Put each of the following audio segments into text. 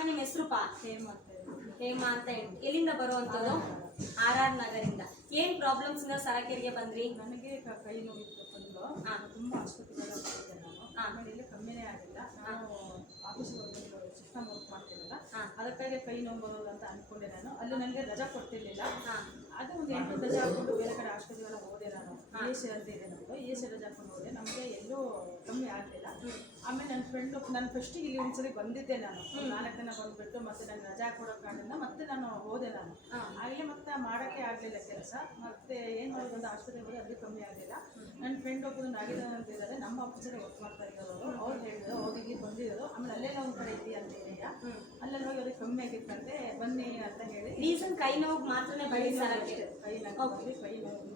ಅಮ್ಮ ನಿಮ್ಮ ಹೆಸರು ಪಾ? ಹೇಮಾ ಅಂತ ಹೇಳಿ. ಎಲ್ಲಿಂದ ಬರುವಂಥದ್ದು? RR ನಗರಿಂದ. ಏನು ಪ್ರಾಬ್ಲಮ್ಸ್ ಇಂದ ಸರಕೇರಿಗೆ ಬಂದ್ರಿ? ನನಗೆ ಕೈ ನೋವಿತ್ತು ಫುಲ್ಲು. ತುಂಬ ಆಸ್ಪತ್ರೆಗಳ ಹೋಗಿದ್ದೆ ನಾನು. ಆಮೇಲೆ ಇಲ್ಲಿ ಕಮ್ಮಿನೇ ಆಗಿಲ್ಲ. ನಾನು ಆಫೀಸಿಗೆ ಹೋಗ್ಬಿಟ್ಟು ಸಿಸ್ಟಮ್ ವರ್ಕ್ ಮಾಡ್ತಿರಲಿಲ್ಲ, ಅದಕ್ಕಾಗಿ ಕೈ ನೋವು ಬರೋದು ಅಂತ ಅಂದ್ಕೊಂಡೆ ನಾನು. ಅಲ್ಲಿ ನನಗೆ ರಜಾ ಕೊಡ್ತಿರ್ಲಿಲ್ಲ. ಅದು ಒಂದು 8 ರಜಾ ಹಾಕ್ಕೊಂಡು ಬೇರೆ ಕಡೆ ಆಸ್ಪತ್ರೆಗೆಲ್ಲ ಹೋದೆ ನಾನು. ESI ಅಂತ ಇದೆ ನಮ್ಮದು. ESI ರಜಾ ಹಾಕೊಂಡು ಹೋದೆ. ನಮಗೆ ಎಲ್ಲೂ ಕಮ್ಮಿ ಆಗಲಿಲ್ಲ. ಆಮೇಲೆ ನನ್ನ ಫ್ರೆಂಡು, ನಾನು ಫಸ್ಟಿಗೆ ಇಲ್ಲಿ ಒಂದ್ಸರಿ ಬಂದಿದ್ದೆ ನಾನು. 4 ದಿನ ಬಂದುಬಿಟ್ಟು ಮತ್ತೆ ನಾನು ರಜಾ ಕೊಡೋಕ್ಕಾಗಲಿಲ್ಲ. ಮತ್ತೆ ನಾನು ಹೋದೆ ನಾನು. ಆಗಲೇ ಮತ್ತೆ ಮಾಡೋಕ್ಕೆ ಆಗಲಿಲ್ಲ ಕೆಲಸ. ಮತ್ತೆ ಏನು ಮಾಡೋದು ಅಂತ ಆಸ್ಪತ್ರೆಗೆ ಹೋದೆ, ಅಲ್ಲಿ ಕಮ್ಮಿ ಆಗಲಿಲ್ಲ. ನನ್ನ ಫ್ರೆಂಡ್ ಒಬ್ಬರು ನಾಗಿದಾನ ಅಂತ ಇದ್ದಾರೆ, ನಮ್ಮ ಆಫೀಸಲ್ಲಿ ವರ್ಕ್ ಮಾಡ್ತಾ ಇರೋರು. ಅವ್ರು ಹೇಳಿದ್ರು ಅವ್ರಿಗೆ ಬಂದಿರೋದು. ಆಮೇಲೆ ಅಲ್ಲೇ ಒಂದು ಕಡೆ ಇದೆಯಾ ಅಂತ ಇದೆಯಾ, ಅಲ್ಲೆಲ್ಲ ಹೋಗಿ ಅವ್ರಿಗೆ ಕಮ್ಮಿ ಆಗಿತ್ತಂತೆ, ಬನ್ನಿ ಅಂತ ಹೇಳಿ. ರೀಸನ್ ಕೈ ನೋವು ಮಾತ್ರನೇ ಬರೀ ಸರಕ್ಕೆ?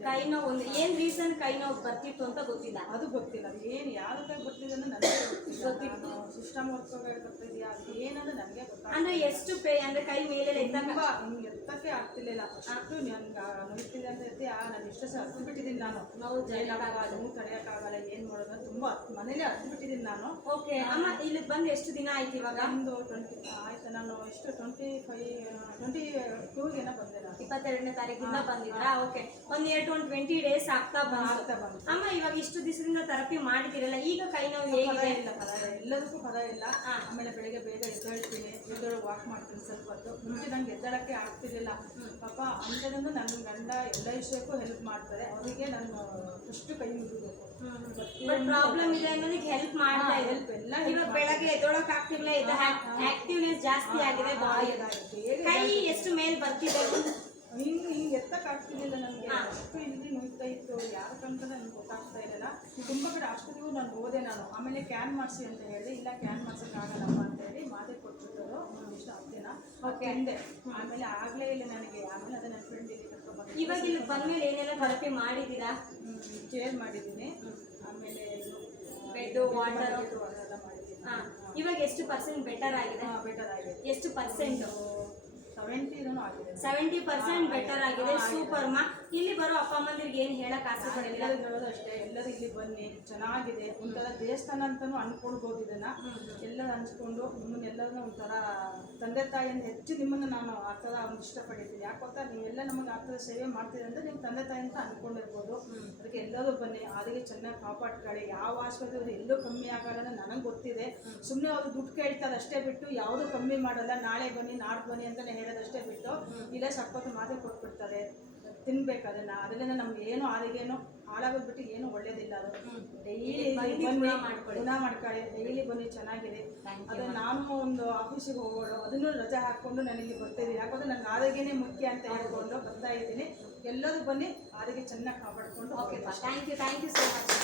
ಕೈ ನೋವು ಒಂದು ಏನು ರೀಸನ್ ಕೈ ನೋವು ಬರ್ತಿತ್ತು ಅಂತ ಗೊತ್ತಿಲ್ಲ? ಅದು ಗೊತ್ತಿಲ್ಲ. ಅದು ಏನು ಯಾವುದಕ್ಕಾಗಿ ಬರ್ತಿದೆ ಅಂದ್ರೆ ನನಗೆ ಗೊತ್ತಿತ್ತು. ಸಿಸ್ಟಮ್ ವರ್ಕ್ ಬರ್ತಿದೆಯಾ ಅದು ಏನಂದ್ರೆ ನನಗೆ ಗೊತ್ತಾಗ. ಅಂದ್ರೆ ಎಷ್ಟು ಅಂದ್ರೆ ಕೈ ಮೇಲೆ ತುಂಬ ಹಿಂಗೆ ಎತ್ತಕ್ಕೆ ಆಗ್ತಿರ್ಲಿಲ್ಲ. ಅಷ್ಟು ನನ್ಗೆ ನೋಯ್ತಿದೆ ಅಂತ ಇರ್ತಿ. ನಾನು ಇಷ್ಟು ಸಹ ಹತ್ತು ಬಿಟ್ಟಿದ್ದೀನಿ ನಾನು. ನೋವು ತಡೆಯೋಕ್ಕಾಗಲ್ಲ, ಏನು ಮಾಡೋದು, ತುಂಬ ಮನೇಲಿ ಹತ್ತು ಬಿಟ್ಟಿದ್ದೀನಿ ನಾನು. ಓಕೆ ಅಮ್ಮ, ಇಲ್ಲಿ ಬಂದು ಎಷ್ಟು ದಿನ ಆಯ್ತು ಇವಾಗ? ಒಂದು 20 ಆಯ್ತು. ನಾನು ಎಷ್ಟು 22ಗೆನ ಬಂದೆ ನಾನು. 22ನೇ ತಾರೀಕಿಂದ ಬಂದಿದ್ರಾ? ಓಕೆ, ಒಂದು 20 ಡೇಸ್ ಆಗ್ತಾ ಬಂತು. ಅಮ್ಮ ಇವಾಗ ಇಷ್ಟು ದಿವಸದಿಂದ ಥೆರಪಿ ಮಾಡಿದಿರಲ್ಲ, ಈಗ ಕೈ ನೋವು ಹೇಗಿದೆ? ಇಲ್ಲ, ಎಲ್ಲದಕ್ಕೂ ಪದ ಇಲ್ಲ. ಆಮೇಲೆ ಬೆಳಿಗ್ಗೆ ಬೇಗ ಎದ್ದೇಳ್ತೀನಿ, ವಾಕ್ ಮಾಡ್ತೀನಿ ಸ್ವಲ್ಪ ಹೊತ್ತು. ಮುಂಚೆ ನಂಗೆ ಎದ್ದೇಳಕ್ಕೆ ಆಗ್ತಿರ್ಲಿಲ್ಲ ಪಾಪ. ಅಂಥದ್ದನ್ನು ನನ್ನ ಗಂಡ ಎಲ್ಲ ವಿಷಯಕ್ಕೂ ಹೆಲ್ಪ್ ಮಾಡ್ತಾರೆ. ಅವರಿಗೆ ನಾನು ಫಸ್ಟ್ ಕೈ ಮುಗಿಬೇಕು. ಪ್ರಾಬ್ಲಮ್ ಇದೆ ಅನ್ನೋದಕ್ಕೆ ಹೆಲ್ಪ್ ಮಾಡ್ತಾ ಇದೆ. ಎಲ್ಲ ಇವಾಗ ಬೆಳಗ್ಗೆ ಎದ್ದೊಳಕ್ ಆಗ್ತಿರ್ಲಿಲ್ಲ, ಇದು ಆಕ್ಟಿವ್ನೆಸ್ ಜಾಸ್ತಿ ಆಗಿದೆ ಬಾಡಿ. ಕೈ ಎಷ್ಟು ಮೇಲ್ ಬರ್ತಿದೆ? ಹಿಂಗೆ ಎತ್ತಕ್ಕೆ ಆಗ್ತಿರ್ಲಿಲ್ಲ ನನಗೆ. ಅಷ್ಟು ಇಲ್ಲಿ ನೋಯ್ತಾ ಇತ್ತು. ಯಾಕಂತ ನನಗೆ ಗೊತ್ತಾಗ್ತಾ ಇರಲಿಲ್ಲ. ತುಂಬ ಕಡೆ ಆಸ್ಪತ್ರೆಗೂ ನಾನು ಹೋದೆ ನಾನು. ಆಮೇಲೆ ಕ್ಯಾನ್ ಮಾಡಿಸಿ ಅಂತ ಹೇಳಿದೆ. ಇಲ್ಲ ಕ್ಯಾನ್ ಮಾಡ್ಸೋಕ್ಕಾಗಲ್ಲಪ್ಪ ಅಂತ ಹೇಳಿ ಮಾತೆ ಕೊಟ್ಬಿಟ್ಟರು. ಇಷ್ಟು ಆಗ್ತೇನಾ ಹಿಂದೆ. ಆಮೇಲೆ ಆಗಲೇ ಇಲ್ಲ ನನಗೆ. ಆಮೇಲೆ ಅದೇ ನನ್ನ ಫ್ರೆಂಡ್ ಇಲ್ಲಿ ಕರ್ಕೊಂಡ್ಬಂದು. ಇವಾಗ ಇಲ್ಲಿ ಬಂದಮೇಲೆ ಏನೆಲ್ಲ ಥೆರಪಿ ಮಾಡಿದ್ದೀರಾ? ಚೇರ್ ಮಾಡಿದ್ದೀನಿ, ಆಮೇಲೆ ಬೆಡ್, ವಾಟರ್ ಅದೆಲ್ಲ ಮಾಡಿದ್ದೀನಿ. ಇವಾಗ ಎಷ್ಟು % ಬೆಟರ್ ಆಗಿದೆ? ಬೆಟರ್ ಆಗಿದೆ. ಎಷ್ಟು %? 70% ಬೆಟರ್ ಆಗಿದೆ. ಸೂಪರ್ ಮಾ. ಇಲ್ಲಿ ಬರೋ ಅಪ್ಪ ಅಮ್ಮಂದಿರಿಗೆ ಏನು ಹೇಳಕ್ ಆಸೆ ಪಡಿಲ್ಲ? ಹೇಳೋದು ಅಷ್ಟೇ, ಎಲ್ಲರೂ ಇಲ್ಲಿ ಬನ್ನಿ, ಚೆನ್ನಾಗಿದೆ. ಒಂಥರ ದೇವಸ್ಥಾನ ಅಂತಲೂ ಅನ್ಕೊಳ್ಬೋದು ಇದನ್ನ. ಎಲ್ಲರೂ ಹಂಚ್ಕೊಂಡು ನಿಮ್ಮನ್ನೆಲ್ಲರನ್ನೂ ಒಂಥರ ತಂದೆ ತಾಯಿಯಿಂದ ಹೆಚ್ಚು ನಿಮ್ಮನ್ನು ನಾನು ಆ ಥರ ಇಷ್ಟಪಡಿದ್ದೀನಿ. ಯಾಕೊತ್ತಾ ನೀವೆಲ್ಲ ನಮಗೆ ಆ ಥರ ಸೇವೆ ಮಾಡ್ತೀರಿ ಅಂದರೆ ನೀವು ತಂದೆ ತಾಯಿ ಅಂತ ಅಂದ್ಕೊಂಡಿರ್ಬೋದು. ಅದಕ್ಕೆ ಎಲ್ಲರೂ ಬನ್ನಿ, ಆರೋಗ್ಯ ಚೆನ್ನಾಗಿ ಕಾಪಾಡ್ಕೊಳ್ಳಿ. ಯಾವ ಆಸ್ಪತ್ರೆ ಎಲ್ಲೂ ಕಮ್ಮಿ ಆಗಲ್ಲ ನನಗೆ ಗೊತ್ತಿದೆ. ಸುಮ್ಮನೆ ಅವರು ದುಡ್ಡು ಕೇಳ್ತಾರೆ ಅಷ್ಟೇ ಬಿಟ್ಟು ಯಾವುದೂ ಕಮ್ಮಿ ಮಾಡಲ್ಲ. ನಾಳೆ ಬನ್ನಿ, ನಾಡ್ದು ಬನ್ನಿ ಅಂತಲೇ ಹೇಳೋದಷ್ಟೇ ಬಿಟ್ಟು ಇಲ್ಲೇ ಸಪ್ಪತ್ತು ಮಾತೆ ಕೊಟ್ಬಿಡ್ತಾರೆ. ತಿನ್ಬೇಕು ಅದರಿಂದ ನಮ್ಗೆ ಏನು ಆರೋಗ್ಯನೂ ಹಾಳಾಗೋದ್ಬಿಟ್ಟು ಏನು ಒಳ್ಳೇದಿಲ್ಲ. ಅದು ಡೈಲಿ ಬನ್ನಿ, ಗುಣ ಮಾಡ್ಕೊಳ್ಳಿ. ಡೈಲಿ ಬನ್ನಿ, ಚೆನ್ನಾಗಿದೆ. ಅದು ನಾನು ಒಂದು ಆಫೀಸಿಗೆ ಹೋಗೋಳು, ಅದನ್ನು ರಜೆ ಹಾಕ್ಕೊಂಡು ನನಗೆ ಬರ್ತಾಯಿದ್ದೀನಿ. ಯಾಕಂದರೆ ನನಗೆ ಆರೋಗ್ಯನೇ ಮುಖ್ಯ ಅಂತ ಹೇಳ್ಕೊಂಡು ಬರ್ತಾ ಇದ್ದೀನಿ. ಎಲ್ಲರೂ ಬನ್ನಿ, ಆರೋಗ್ಯ ಚೆನ್ನಾಗಿ ಕಾಪಾಡಿಕೊಂಡು. Okay, thank you so much.